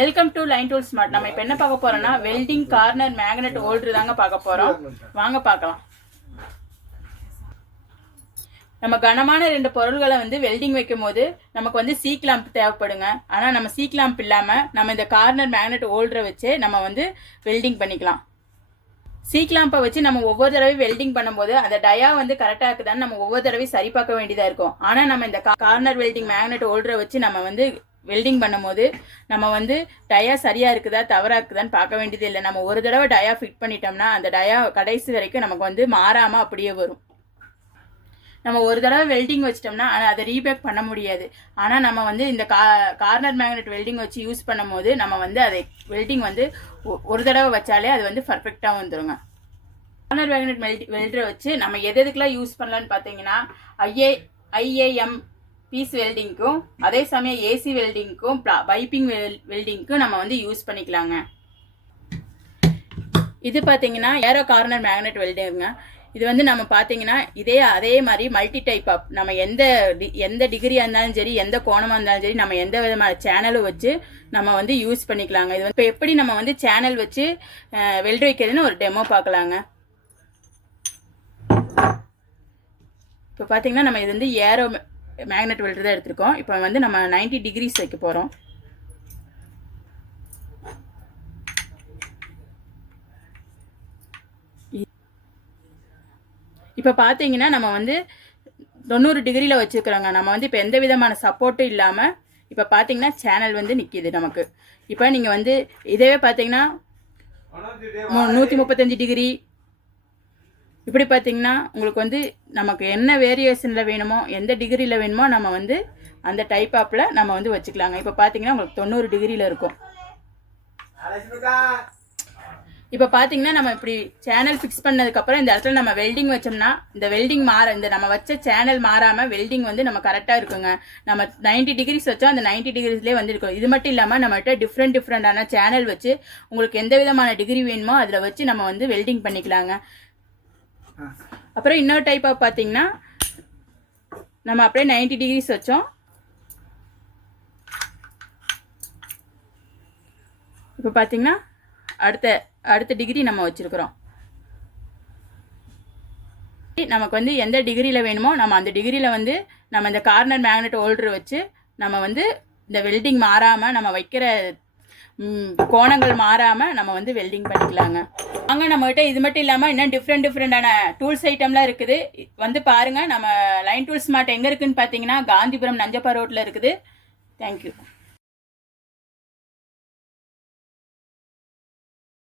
Welcome to line tool smart. நம்ம இப்போ என்ன பார்க்க போறோம்னா வெல்டிங் கார்னர் மேக்னெட் ஹோல்டர் தாங்க பார்க்க போறோம். வாங்க பார்க்கலாம். நம்ம கனமான ரெண்டு பொருள்களை வெல்டிங் வைக்கும் போது நமக்கு சி கிளாம்ப் தேவைப்படுங்க. ஆனால் நம்ம சி கிளாம்ப் இல்லாமல் நம்ம இந்த கார்னர் மேக்னெட் ஹோல்டரை வச்சு நம்ம வெல்டிங் பண்ணிக்கலாம். சி கிளாம்பை வச்சு நம்ம ஒவ்வொரு தடவையும் வெல்டிங் பண்ணும்போது அந்த டயா கரெக்டாக இருக்குதான்னு நம்ம ஒவ்வொரு தடவையும் சரி பார்க்க வேண்டியதாக இருக்கும். ஆனால் நம்ம இந்த கார்னர் வெல்டிங் மேக்னெட் ஹோல்டரை வச்சு நம்ம வெல்டிங் பண்ணும்போது நம்ம டயா சரியாக இருக்குதா தவறாக இருக்குதான்னு பார்க்க வேண்டியது இல்லை. நம்ம ஒரு தடவை டயா ஃபிட் பண்ணிட்டோம்னா அந்த டயா கடைசி வரைக்கும் நமக்கு மாறாமல் அப்படியே வரும். நம்ம ஒரு தடவை வெல்டிங் வச்சிட்டோம்னா அதை ரீபேக் பண்ண முடியாது. ஆனால் நம்ம இந்த கார்னர் மேக்னெட் வெல்டிங் வச்சு யூஸ் பண்ணும் போது நம்ம அதை வெல்டிங் ஒரு தடவை வச்சாலே அது பர்ஃபெக்டாக வந்துடுங்க. கார்னர் மேக்னெட் வெல்டரை வச்சு நம்ம எதுக்கெல்லாம் யூஸ் பண்ணலான்னு பார்த்தீங்கன்னா ஐஏஎம் பீஸ் வெல்டிங்க்கும் அதே சமயம் ஏசி வெல்டிங்க்கும் பைப்பிங் வெல்டிங்க்கும் நம்ம யூஸ் பண்ணிக்கலாங்க. இது பார்த்தீங்கன்னா ஏரோ கார்னர் மேக்னெட் வெல்டிங்க. இது நம்ம பார்த்தீங்கன்னா அதே மாதிரி மல்டி டைப் ஆப் நம்ம எந்த டிகிரியாக இருந்தாலும் சரி எந்த கோணமாக இருந்தாலும் சரி நம்ம எந்த விதமான சேனலும் வச்சு நம்ம யூஸ் பண்ணிக்கலாங்க. இது இப்போ எப்படி நம்ம சேனல் வச்சு வெல்ட் வைக்கிறதுன்னு ஒரு டெமோ பார்க்கலாங்க. இப்போ பார்த்தீங்கன்னா நம்ம இது ஏரோ மேக்னெட் வெல்டர் தான் எடுத்திருக்கோம். இப்போ நம்ம 90 டிகிரிஸ் வைக்க போகிறோம். இப்போ பார்த்தீங்கன்னா நம்ம 90 டிகிரியில் வச்சுருக்குறோங்க. நம்ம இப்போ எந்த விதமான சப்போர்ட்டும் இல்லாமல் இப்போ பார்த்தீங்கன்னா சேனல் நிற்கிது நமக்கு. இப்போ நீங்கள் இதே பார்த்தீங்கன்னா 135 டிகிரி இப்படி பார்த்தீங்கன்னா உங்களுக்கு நமக்கு என்ன வேரியேஷனில் வேணுமோ எந்த டிகிரியில் வேணுமோ நம்ம அந்த டைப் ஆப்பில் நம்ம வச்சுக்கலாங்க. இப்போ பார்த்தீங்கன்னா உங்களுக்கு 90 டிகிரியில் இருக்கும். இப்போ பார்த்தீங்கன்னா நம்ம இப்படி சேனல் ஃபிக்ஸ் பண்ணதுக்கப்புறம் இந்த இடத்துல நம்ம வெல்டிங் வச்சோம்னா இந்த வெல்டிங் இந்த நம்ம வச்ச சேனல் மாறாமல் வெல்டிங் நம்ம கரெக்டாக இருக்குங்க. நம்ம 90 டிகிரிஸ் வச்சோம் அந்த 90 டிகிரிஸ்லேயே இருக்கும். இது மட்டும் இல்லாமல் நம்மகிட்ட டிஃப்ரெண்டான சேனல் வச்சு உங்களுக்கு எந்த விதமான டிகிரி வேணுமோ அதில் வச்சு நம்ம வெல்டிங் பண்ணிக்கலாங்க. அப்புறம் இன்னொரு டைப் ஆஃப் பார்த்தீங்கன்னா நம்ம அப்படியே 90 டிகிரிஸ் வச்சோம். இப்போ பார்த்தீங்கன்னா அடுத்த டிகிரி நம்ம வச்சிருக்கிறோம். நமக்கு எந்த டிகிரியில் வேணுமோ நம்ம அந்த டிகிரியில் நம்ம இந்த கார்னர் மேக்னெட் ஹோல்டர் வச்சு நம்ம இந்த வெல்டிங் மாறாமல் நம்ம வைக்கிற கோணங்கள் மாறாமல் நம்ம வெல்டிங் பண்ணிக்கலாங்க. அங்கே நம்மகிட்ட இது மட்டும் இல்லாமல் இன்னும் டிஃப்ரெண்டான டூல்ஸ் ஐட்டம்லாம் இருக்குது. பாருங்கள். நம்ம லைன் டூல் ஸ்மார்ட் எங்கே இருக்குதுன்னு பார்த்தீங்கன்னா காந்திபுரம் நஞ்சப்பா ரோட்டில் இருக்குது. தேங்க்யூ.